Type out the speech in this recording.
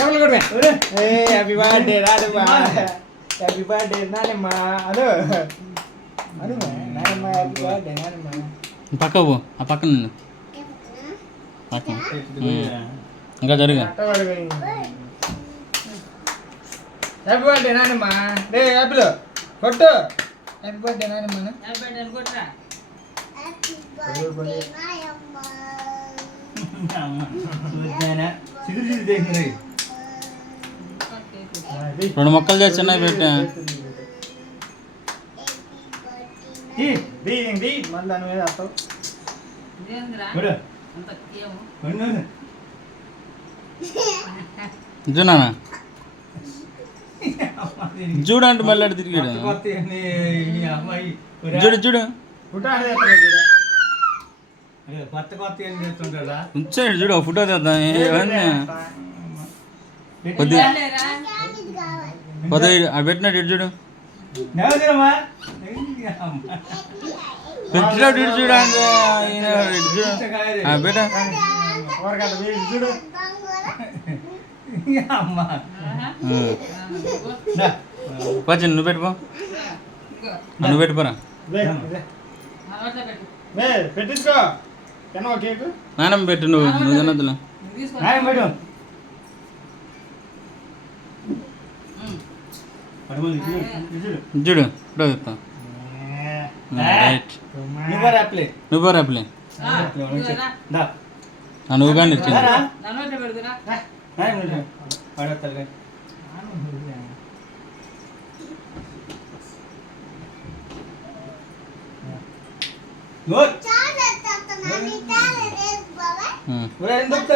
Happy birthday నానమ్మ, happy birthday నానమ్మ అను అను నానమ్మ, హ్యాపీ బర్త్డే నానమ్మ. పక్క పో, ఆ పక్కన నుండి పక్కన ఇంకా జరుగు. హ్యాపీ బర్త్డే నానమ్మ, రే హ్యాపీలో కొట్టు. హ్యాపీ బర్త్డే నానమ్మ. రెండు మొక్కలు చేసి చిన్నవి పెట్టా. మళ్ళీ దాని మీద వస్తావు. చూనా చూడు అంటే మళ్ళీ అటు తిరిగాడు. చూడు చూడు ఉంచాడు చూడు, ఫోటో తెద్దాం. ఇవన్నీ కొద్దిగా కొద్దిగా అది పెట్టినట్టు ఇటు చూడు, పెట్టినట్టు ఇటు చూడు అంటే ఇటు చూడు బేట చూడు పచ్చి నువ్వు పెట్టుకో, నువ్వు పెట్టుకోరా. పెట్టించుకో కేక్. నానమ్మ పెట్టు, నువ్వు నువ్వు తినద్దులే. చూడు ఫోటో చెప్తా. రైట్ నువ్వు కానీ ఇచ్చింది. ఎందుకు